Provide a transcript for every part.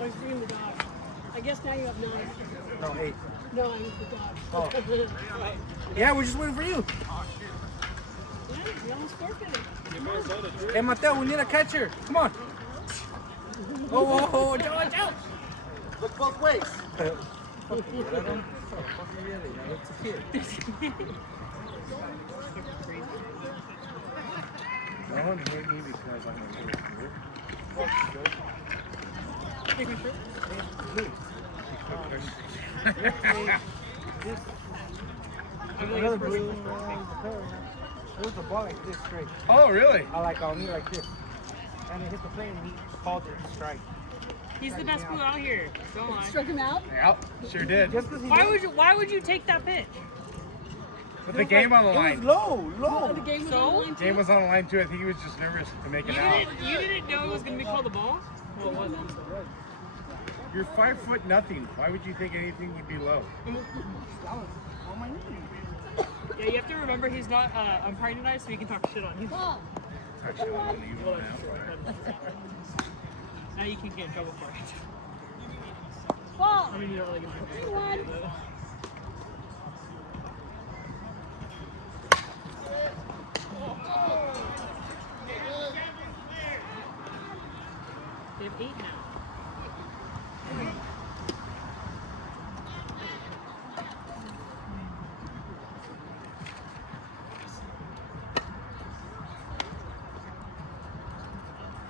I was doing the dog. I guess now you have 9. No, 8. No, I'm the dog. Oh. Yeah, we're just waiting for you. Yeah, you almost forfeited. Hey, Mateo, we need a catcher. Come on. Oh, watch out. Look both ways. No one hit me because I'm a kid. Take my shirt. Another blue. There's a ball like this straight. Oh, really? I like on me like this. And it hit the plane and he called it a strike. He's the best blue out here. Don't lie. Struck him out? Yep, sure did. Just 'cause he Why would you take that pitch? With the game on the It was line. low. Oh, the game was So? on the line too? Game was on the line too. I think he was just nervous to make it out. You didn't know it was gonna be called a ball? Well, it wasn't. You're 5'0" nothing. Why would you think anything would be low? Yeah, you have to remember he's not umpiring tonight, so he can talk shit on you. Ball. Actually, I'm gonna leave it now. Now you can get in trouble for it. Ball. I mean, you don't really get in trouble. 1. They have 8 now.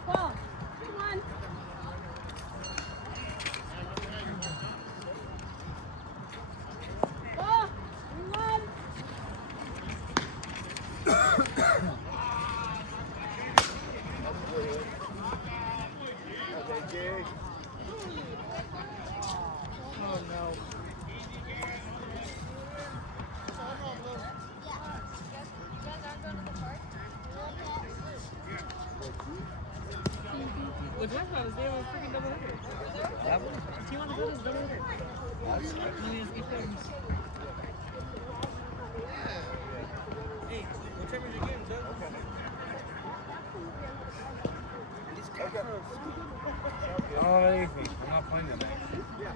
Ball. 1. Ball. 1. Oh no. What's nice about it is they have a freaking double hitter. The team on the field is double hitter. Only has 8 players. Hey, what time is your game, Doug? Oh, anything. I'm not playing tonight. Yeah.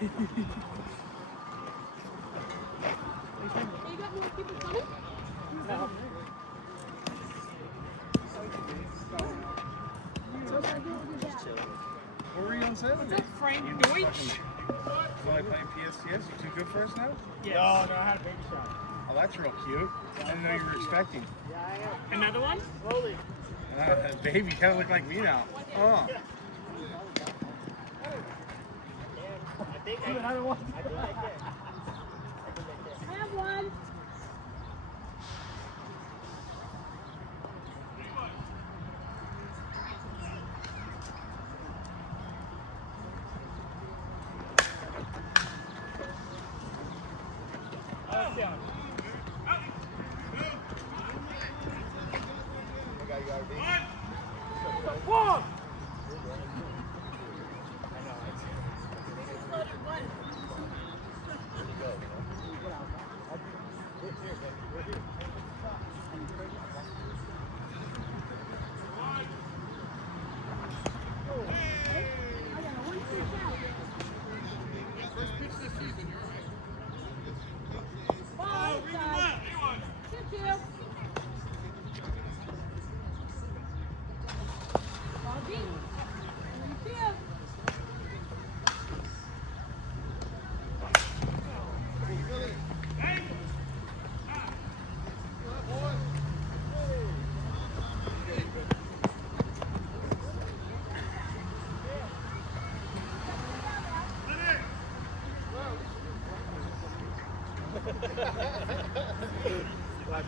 You got more people coming? What were you on Saturday? Frank Deutsch. While I playing PSTS, you too good for us now? Yes. No, I had a baby shot. Oh, that's real cute. I didn't know you were expecting. Another one? Baby, you kind of look like me now. Oh. Another one. I have 1. One.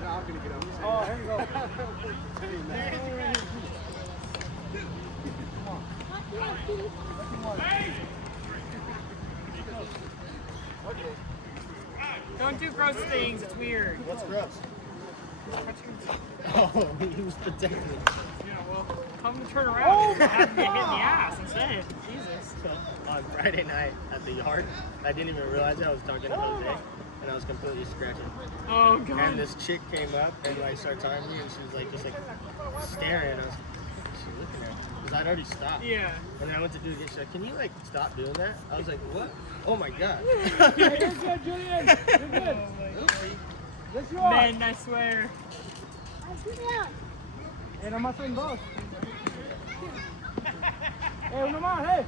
I'm gonna get up. Oh, here you go. Don't do gross things, it's weird. What's gross? Touching Oh, he was protecting me. Yeah, well, tell him to turn around. Oh, have to get hit in the ass instead. Jesus. So, on Friday night at the yard, I didn't even realize it. I was talking to Jose, and I was completely scratching. Oh, God. And this chick came up and like started talking to me, and she was like just like staring. I was like, she's looking at me because I'd already stopped. Yeah. And then I went to do it again. She's like, can you like stop doing that? I was like, what? Oh my God. You're good, Julian. You're good. Yes, you are. Men, I swear. Sit down. Hey, nomás son dos. Hey, uno más, hey.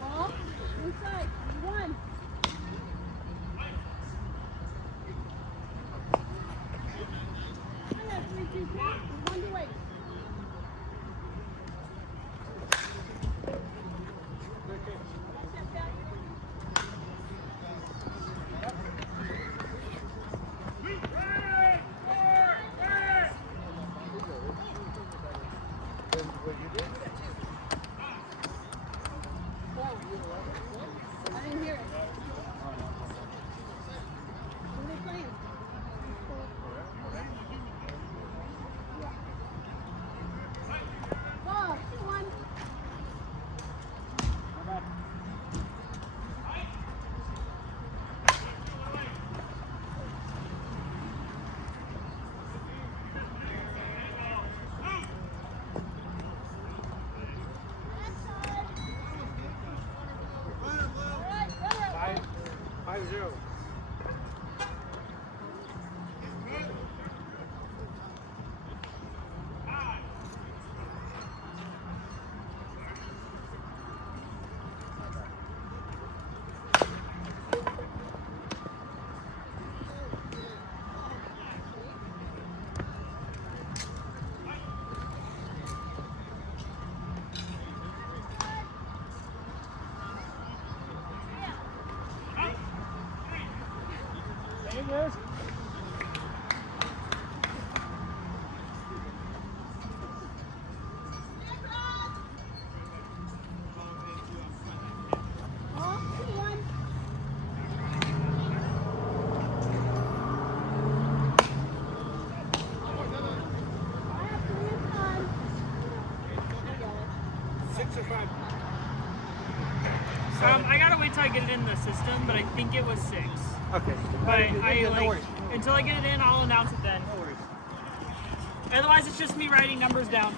Ball. Inside. One. I got 3, 2, 1 to wait. I didn't hear it. What are they playing? Ball. 2-1. Five, 5-0. Hey, guys. Ball. 2-1. I have 3 in time. I got it. 6 or 5. I gotta wait till I get it in the system, but I think it was 6. Okay. But I no like, worries. until I get it in, I'll announce it then. No worries. Otherwise, it's just me writing numbers down.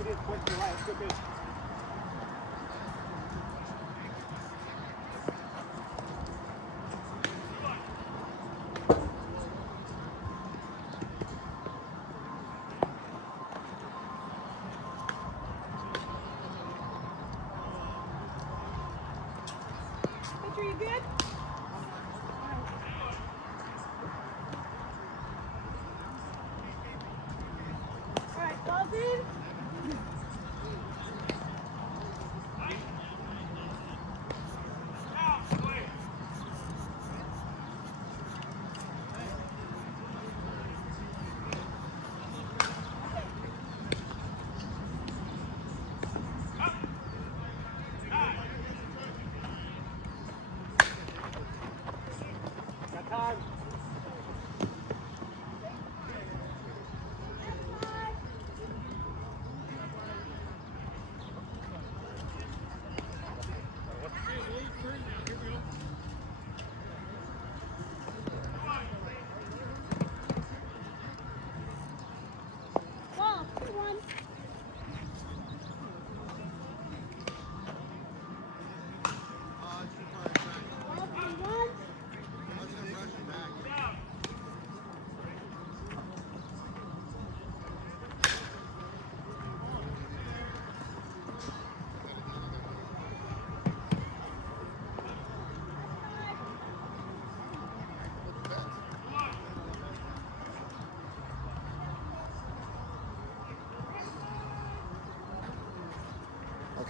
It is what you like. Good pitch. Pitcher, you good? All right, ball's in. Ball, 2-1. Ball, 3-1.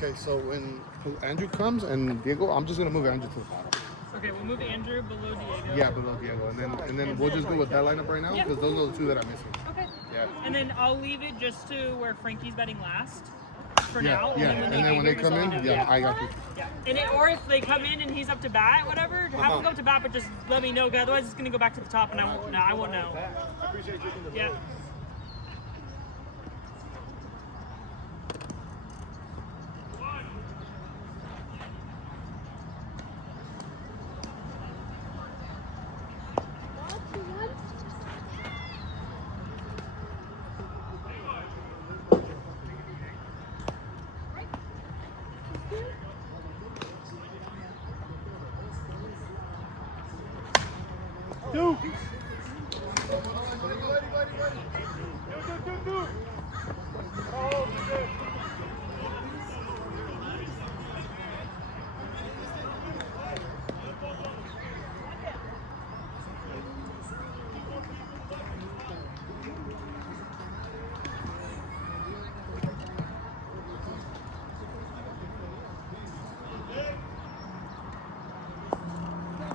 Okay, so when Andrew comes and Diego, I'm just gonna move Andrew to the bottom. Okay, we'll move Andrew below Diego. Yeah, below Diego, and then we'll just go with that lineup right now Yeah. because those are the two that I'm missing. Okay. Yeah. And then I'll leave it just to where Frankie's betting last for Yeah, now. yeah, and then when they get come here, in, just let me yeah, know. I got you. Yeah. And or if they come in and he's up to bat, whatever, have him go up to bat, but just let me know. 'Cause otherwise, it's gonna go back to the top, and I won't know. I won't know. I appreciate you taking the Yeah. Ball, 2-1.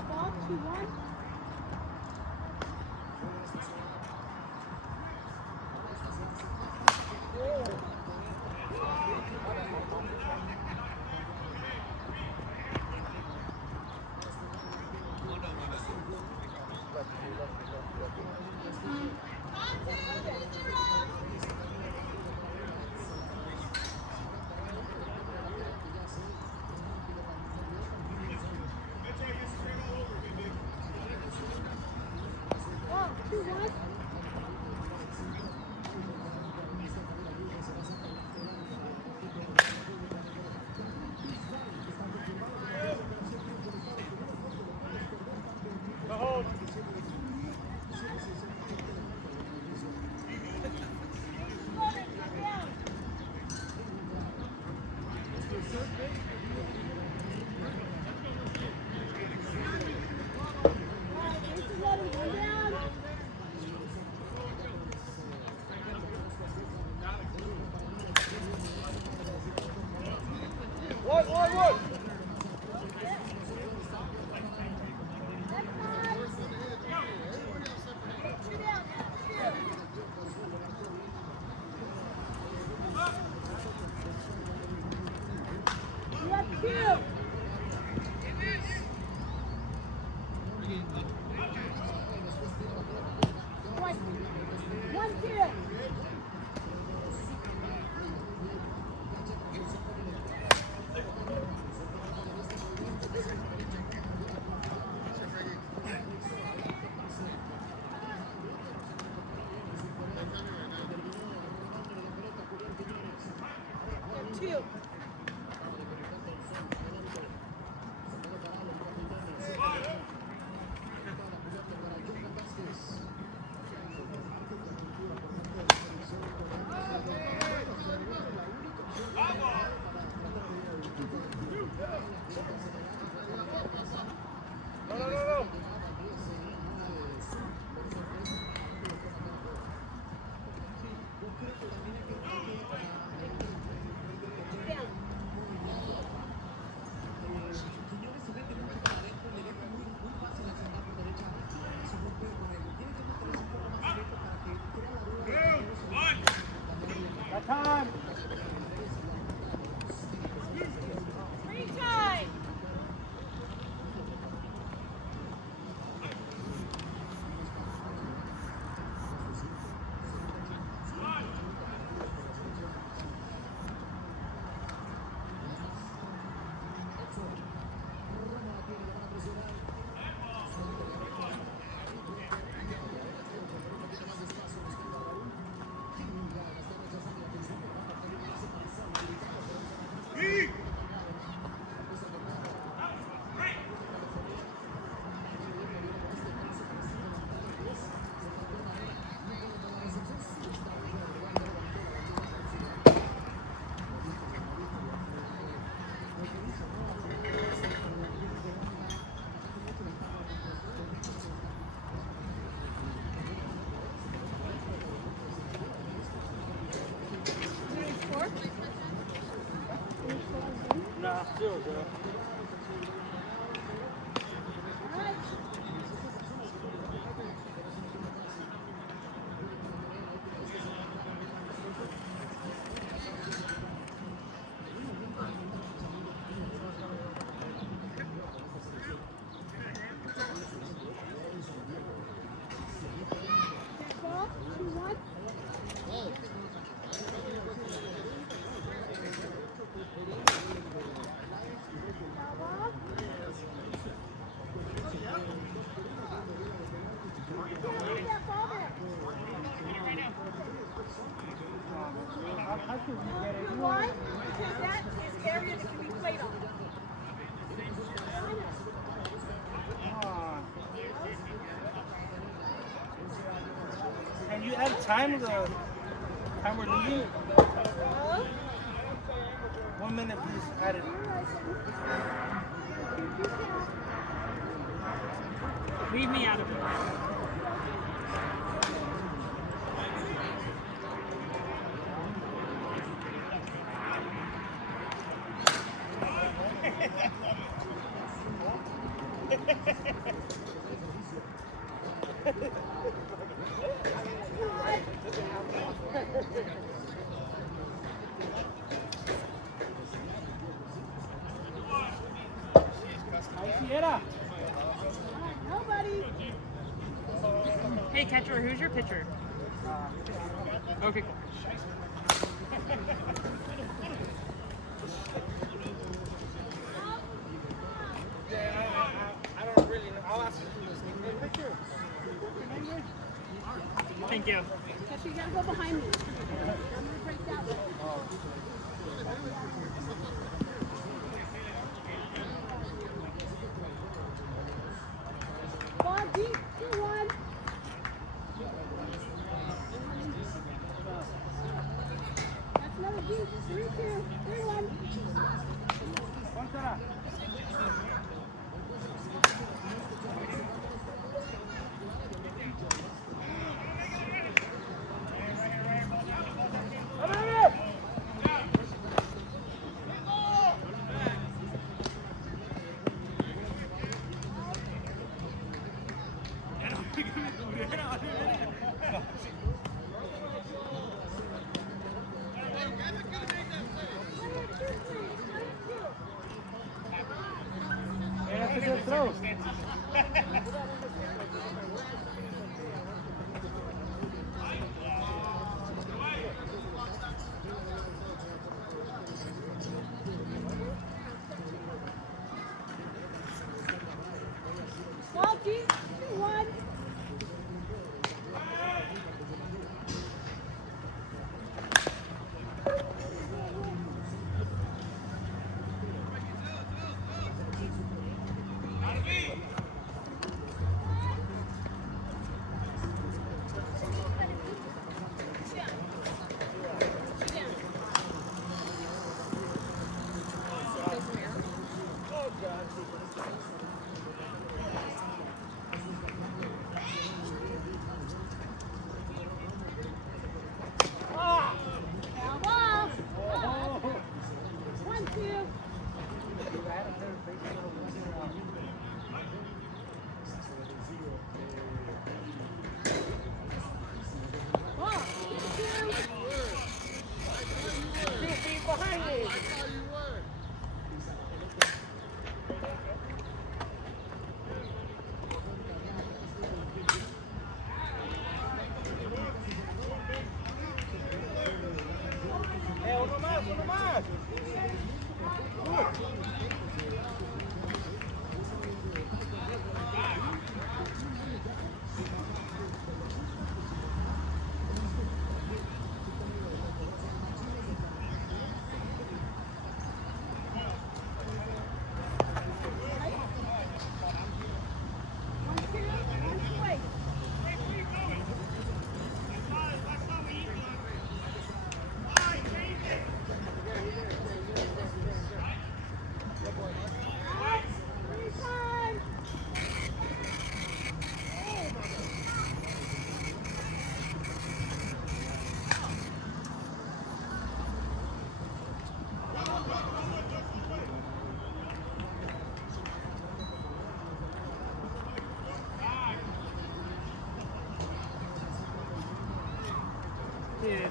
Ball, 2-1. Ball, 2-1. You have 2. One, 1-2. Two. Down. You want? Because that is area that can be played on. Can you add time the time we're leaving? 1 minute, please. Add it. Leave me out of it. Nobody. Hey, catcher, who's your pitcher? Okay, cool. I don't really know. I'll ask you this. Picture. Thank you. Because you gotta go behind me. I'm gonna break that way. Ball deep, 2-1. That's another deep, 3-2, 3-1. That's a good throw. Ball deep, 2-1. Ball. 1-2. Ball, 2-2. 2 feet behind me. Uno más, uno más. Dude.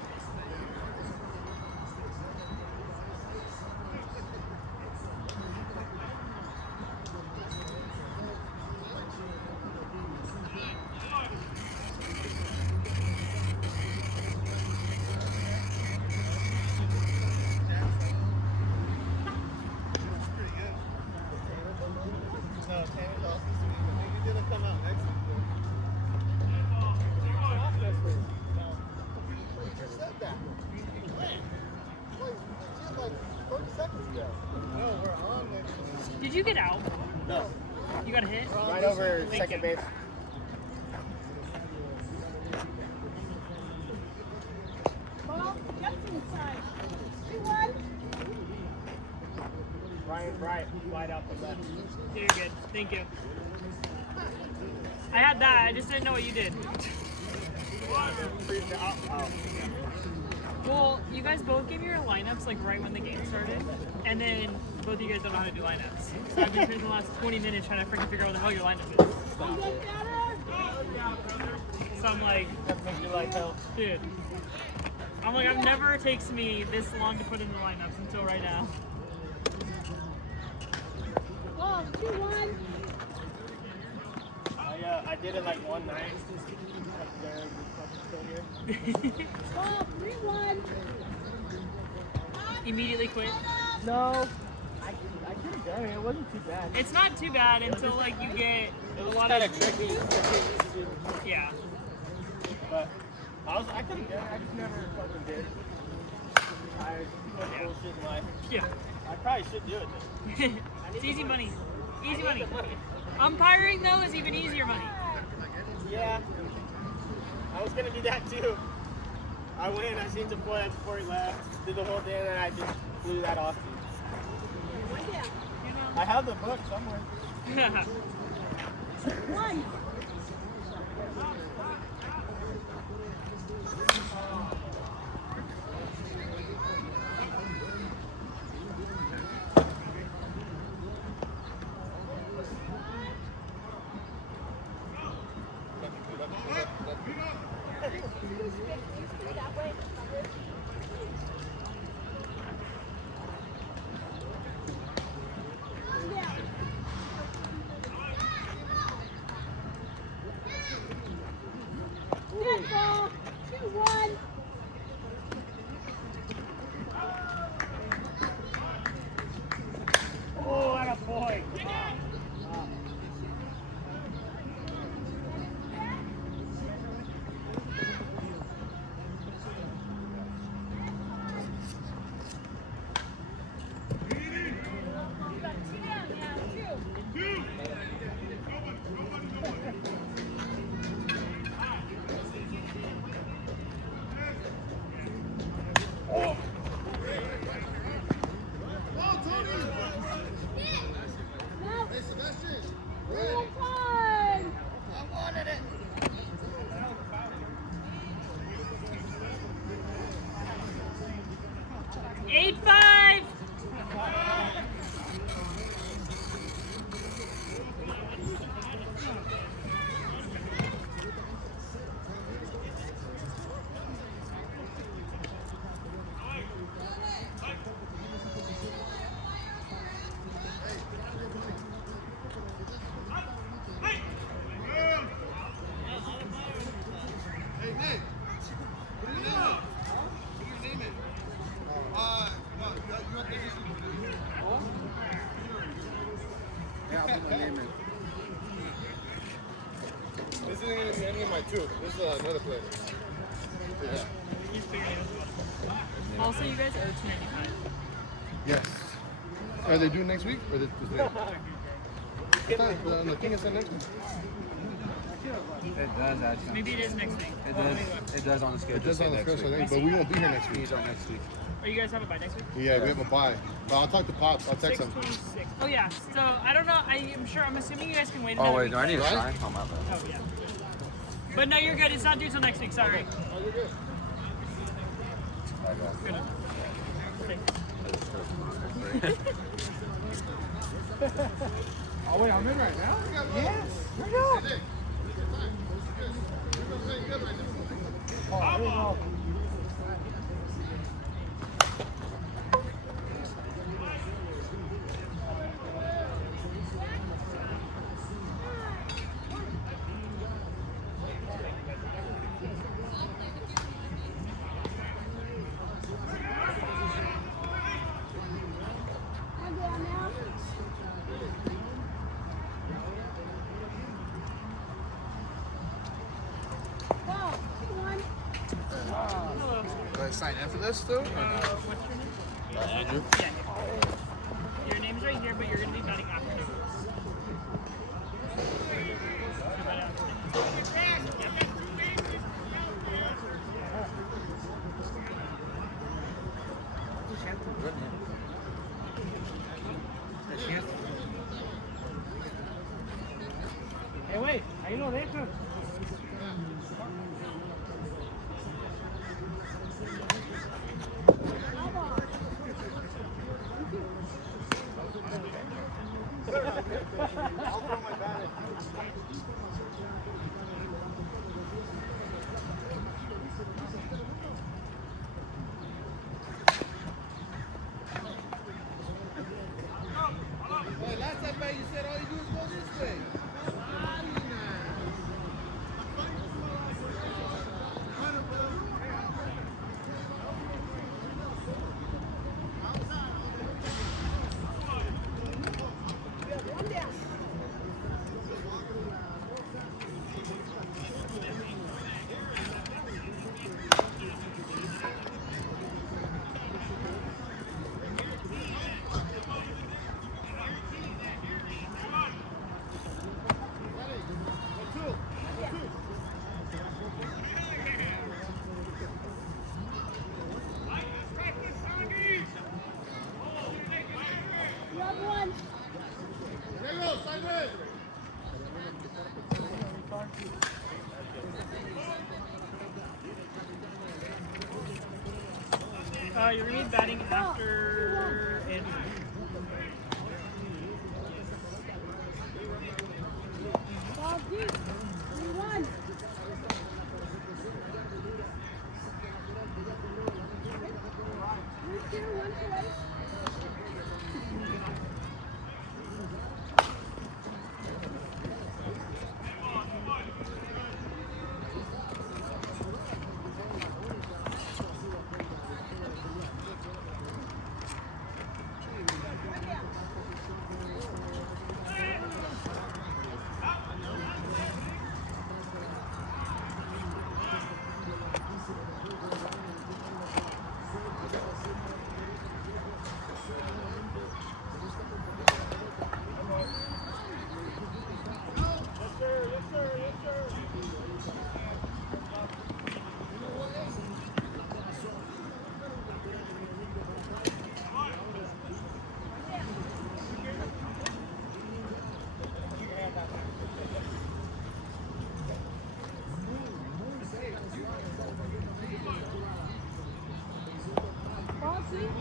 you get out? No. You got a hit? Right over Thank second you. base. Ball, jump inside. 2-1. Ryan Bright, wide out the left. You're good. Thank you. I had that. I just didn't know what you did. Oh. Well, you guys both gave your lineups like right when the game started, and then both of you guys don't know how to do lineups. So I've been spending the last 20 minutes trying to freaking figure out what the hell your lineup is. You get better? So I'm like, That makes your life help. dude. I'm like, I've never takes me this long to put in the lineups until right now. Ball, 2-1. I did it like one night. Up there, still here. Ball, 3-1. Immediately quit. No. I could have done it. It wasn't too bad. It's not too bad until like you get It was a lot kind of of tricky. yeah. But I could have done it. I just never fucking did. I went bullshit in life. Yeah. I probably should do it. It's easy money. Easy money. Umpiring though is even easier money. Yeah. I was gonna do that too. I went, I seen the play before he left, did the whole thing, and I just blew that off. I have the book somewhere. 1. Good ball, 2-1. Oh, I got a boy. Now, real time. 8-5. This isn't going to be any of my two. This is another player. Yeah. Also, you guys owe $2.95. Yes. Are they doing next week? Or this week? I thought the king is next week. It does actually. Maybe it is next week. It does on the schedule. It does on the next schedule, week. but we won't be here next week. He's on next week. Are you guys have it by next week? Yeah, we have a bye. But I'll talk to Pops. I'll text him. 6/26. Oh yeah. So I don't know. I'm assuming you guys can wait. Oh another wait, do I need to Right? sign? Oh my bad. Oh yeah. But no, you're good. It's not due till next week. Sorry. Oh, you're good. Good. Oh wait, I'm in right now? Yes. Here we go. Oh, there you go. I'm down now. Ball, 2-1. Hello. Do I sign in for this too? What's your name? Andrew. Yeah. Your name's right here, but you're going to be batting after Nicholas. You're batting after Nicholas. Hey, wait. Ahí lo dejas. Hey, last time you said all you do is go this way. You have one. There you go, sideways. You're going to be batting after Andrew. Ball deep. 3-1. Three, two, one, away. Ball deep.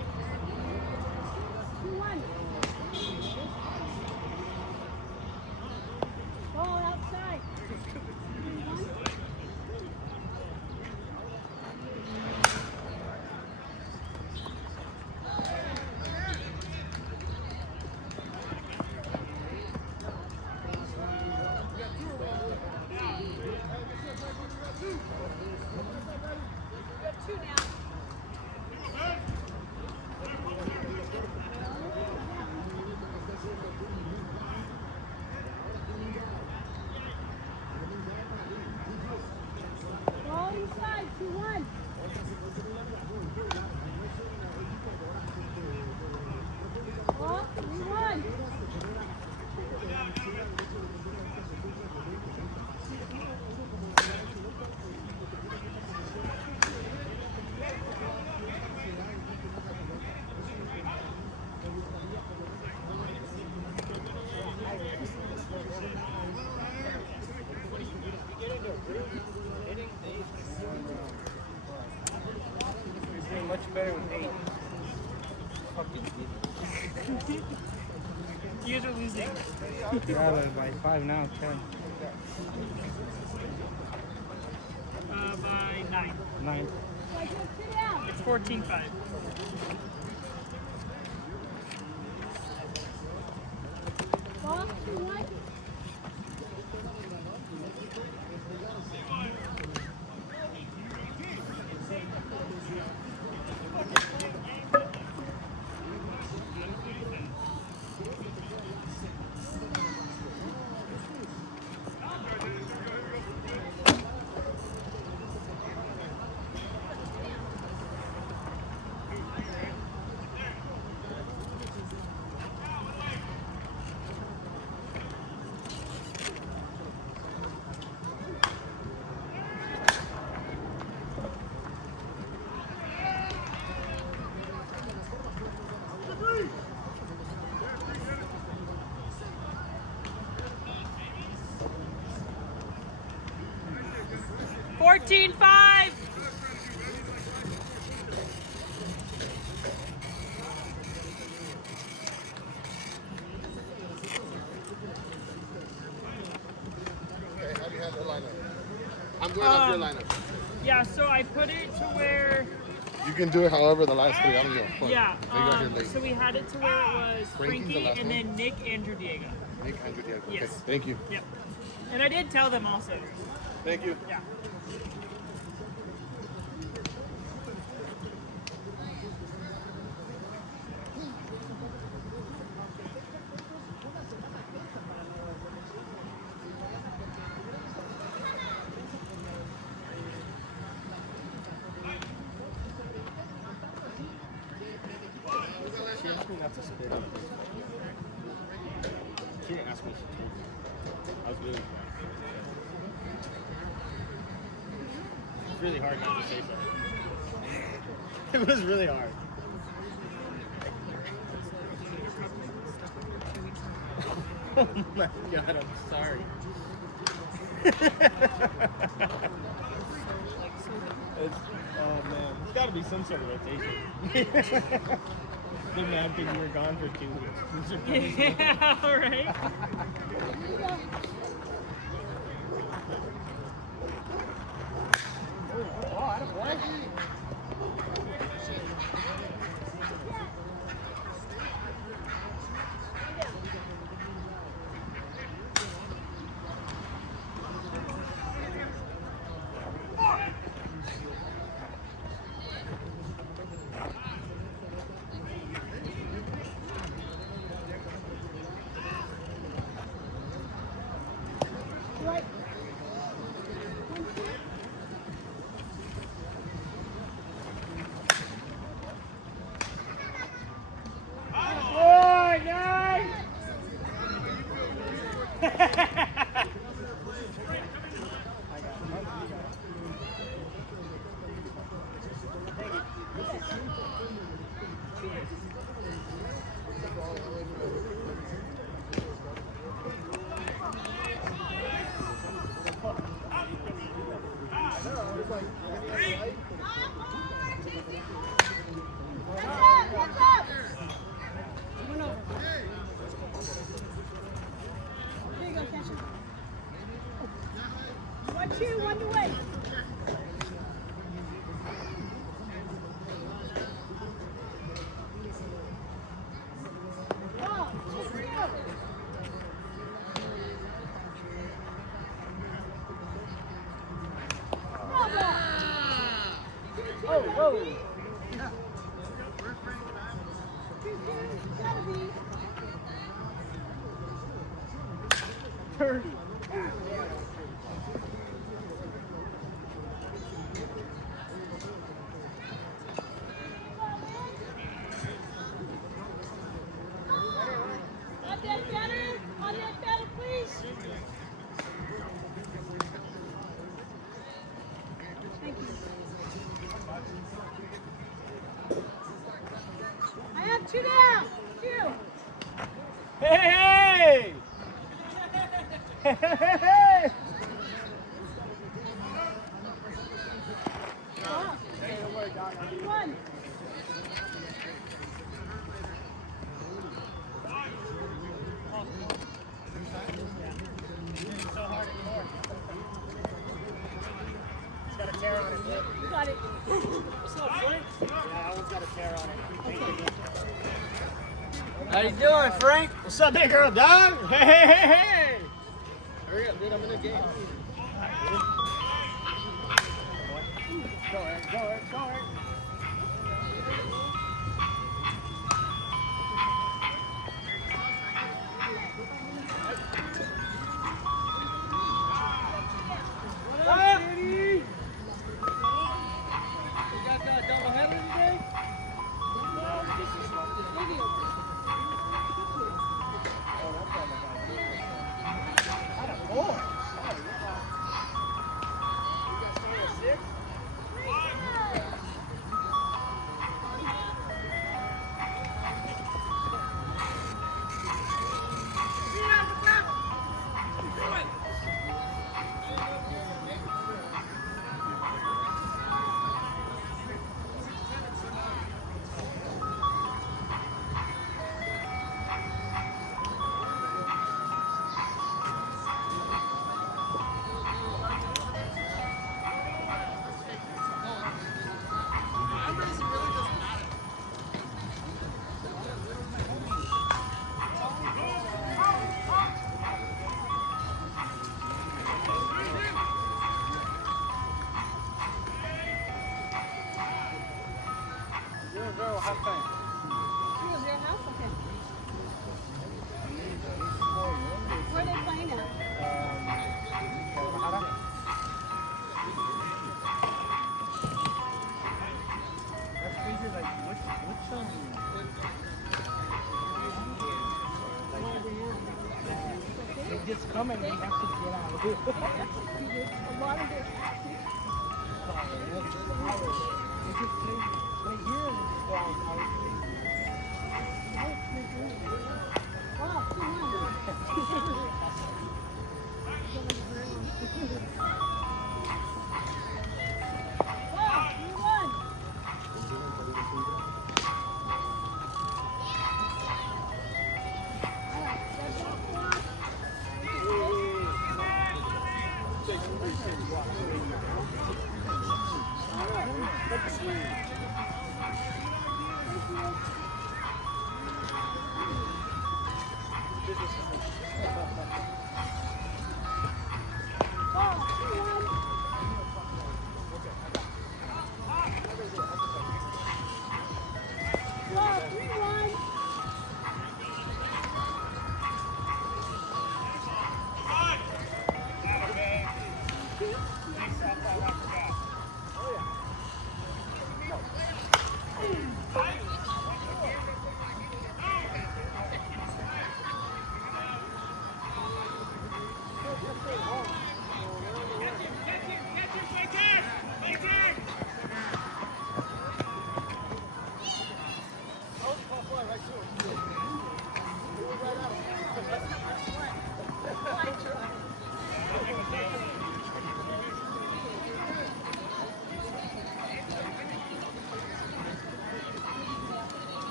2-1. Ball outside. 3-1. You have two now. Ball inside, 2-1. Ball, 3-1. He's doing much better with 8. You guys are losing. Yeah, by 5 now, 10. By 9. 9. Like, sit down. It's 14-5. Ball, 2-1. 14-5. Okay, how do you have the lineup? I'm going off your lineup. Yeah, so I put it to where, You can do it however the last three. I don't give a fuck. yeah, They got here late. so we had it to where it was Frankie's the Frankie last and one? then Nick, Andrew, Diego. Nick, Andrew, Diego. Okay, Yes. thank you. Yep. And I did tell them also. Thank you. Yeah. She asked me not to spit on it. She didn't ask me, she told me. I was really. It's really hard not to say something. It was really hard. Oh my god, I'm sorry. Oh man, there's gotta be some sort of rotation. The man think you were gone for 2 weeks. Yeah, right? Right. Oh, nice! What's up? Here you go, catch it. 1-2, 1 to win. Oh, 2-2. Oh, whoa! 2-2, gotta be. 30. On that better, please. Thank you. I have 2 down. 2. Hey! Hey! Hey! Oh, 1. So hard anymore. It's got a tear on it. You got it. What's up, Frank? Yeah, that one's got a tear on it. How you doing, Frank? What's up, big girl, dog? Hey, hey, hey, hey! Hurry up, dude. I'm in the game. Go, Eric. Go, Eric. Go, Eric. What up, Diddy? You guys got a double header today? last time. It was your house? Okay. Where are they playing at? Guadalajara. That's crazy. Like, which they just come and we have to get out of here. A lot of it. They just play here and just go out. Wow, 2-1.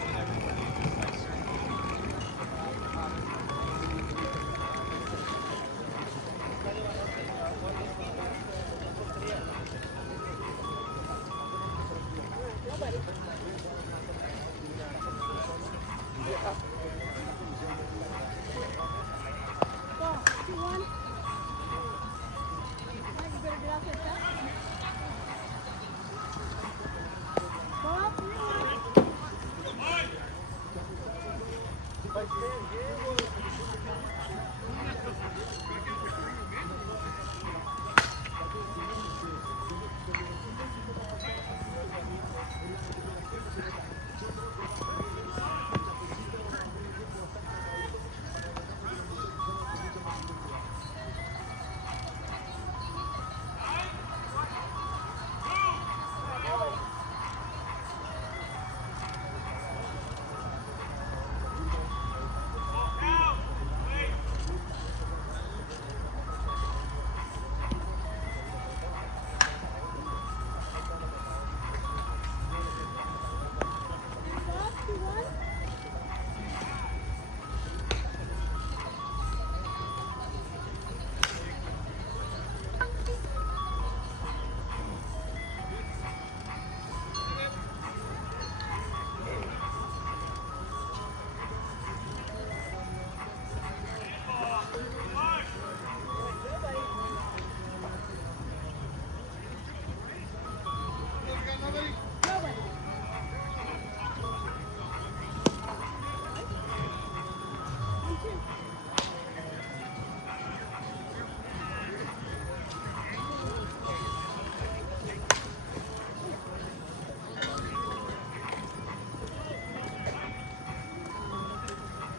Wow, 2-1. All right, that's all.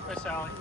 Hi, Sally.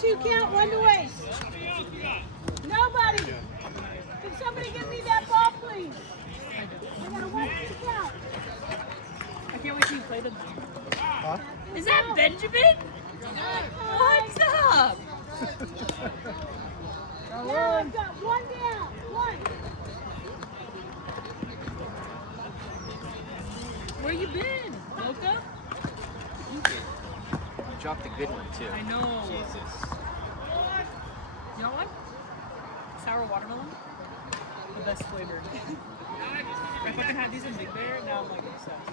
2 count, 1 to waste. Nobody. Can somebody give me that ball, please? I got a 1-2 count. I can't wait till you play them. Huh? Is that Benjamin? What's up? Now I've got 1 down. 1. Where you been, Mocha? You dropped a good one too. I know. Jesus. You know what? Sour watermelon? The best flavor. I fucking had these in Big Bear, now I'm like obsessed.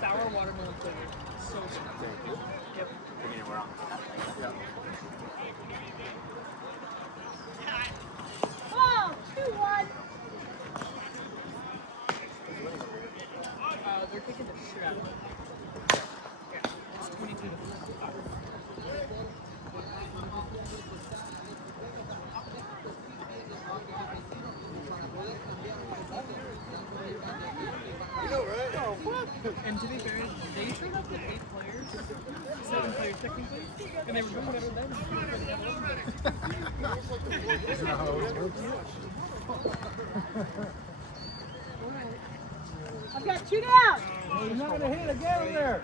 Sour watermelon flavor. So good. Yep. Ball, 2-1. They're kicking the shit out of it. Yeah, it's 22 to 5. You know, right? Oh, what? And to be fair, they showed up with 8 players, 7 players technically, and they were doing better than Isn't that how it always works? I've got 2 down. He's not gonna hit again there.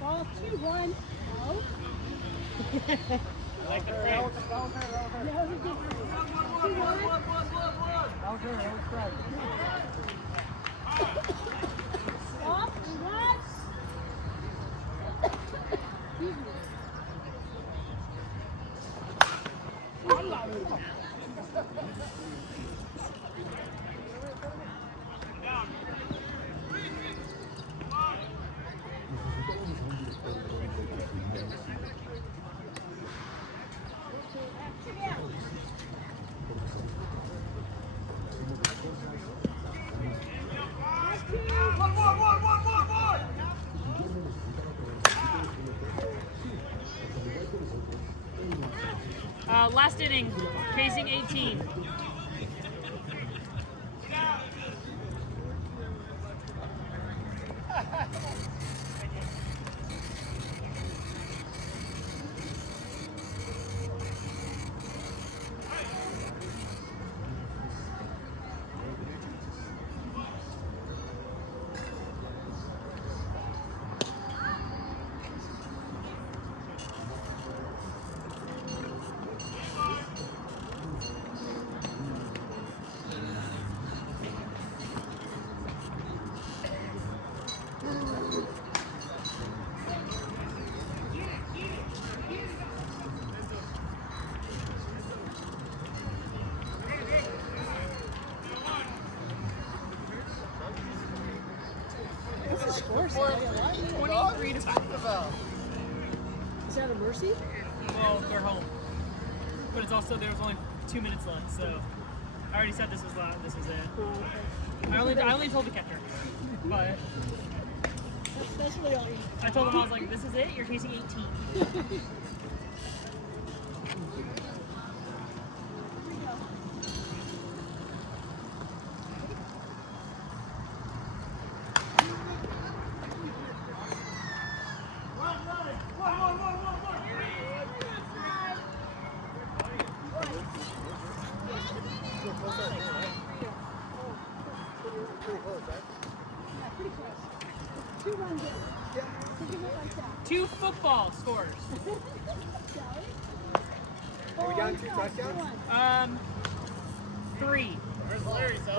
Ball, 2-1. No. like the frame. No, he didn't. 2-1. Stop. 1. Excuse me. Last inning, chasing 18. What's the score say? 23 to 5. Is that a mercy? Well, they're home. But it's also, there was only 2 minutes left, so I already said this was it. Oh, okay. I only told the catcher. But That's really all you I told him, I was like, this is it, you're chasing 18. pretty close. 2 runs in. Think of it like that. 2 football scores. Are we down 2 touchdowns? 3. Where's Larry, so?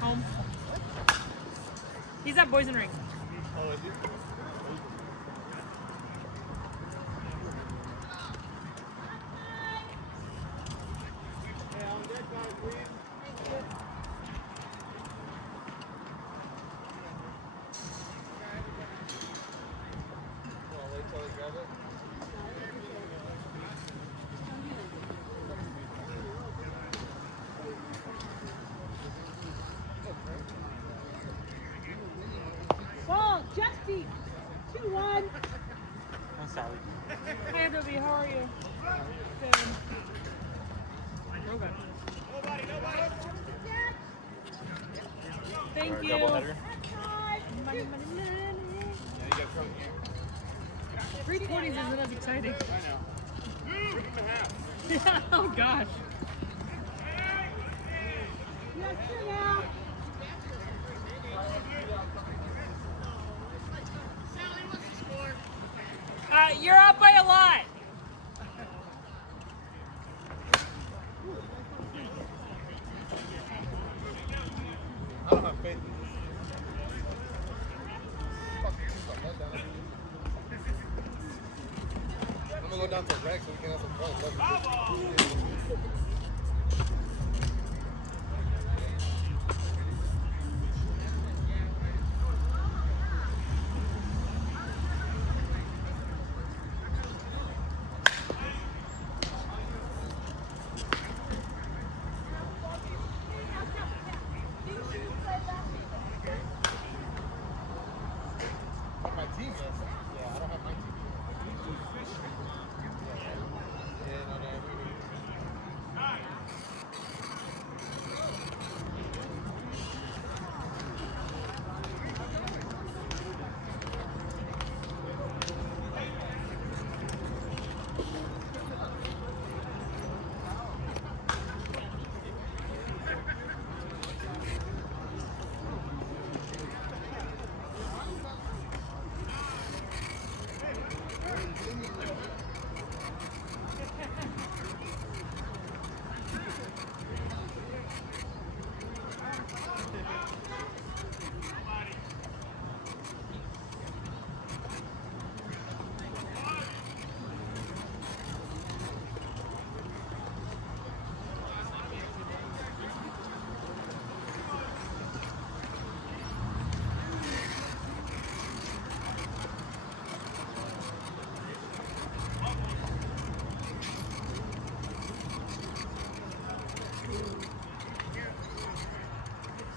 Home. He's at Boys and Ring. Oh, is he? Ball, just deep. 2-1. I'm sorry. Hey, Adobe, how are you? Good. Okay. Thank you. Doubleheader. That's 5. got from here. 320s isn't as exciting. I know. 3.5. Yeah, oh gosh. Yes, sir, now. You're up by a lot. I don't have faith in this. I'm gonna go down to Rex so we can have some fun. My team, yes. Yeah, I don't have my team. Yeah, no, no.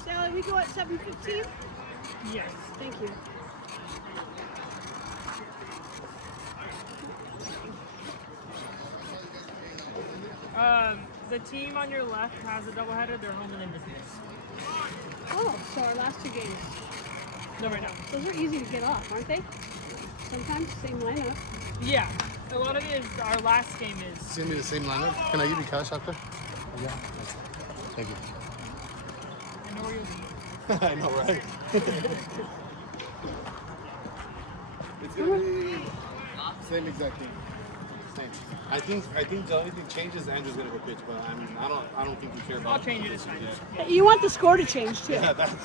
Sally, we go at 7:15? Yes. Thank you. The team on your left has a doubleheader. They're home and then dismissed. Oh, so our last two games. No, right now. Those are easy to get off, aren't they? Sometimes, same lineup. Yeah. A lot of it is our last game is. Send me the same lineup. Can I give you cash after? Yeah. Thank you. I know where you'll be. I know, right? It's gonna be same exact thing. Same. I think the only thing changes is Andrew's gonna go pitch, but I mean I don't think we care about I'll change it this time. You want the score to change too. Yeah, that's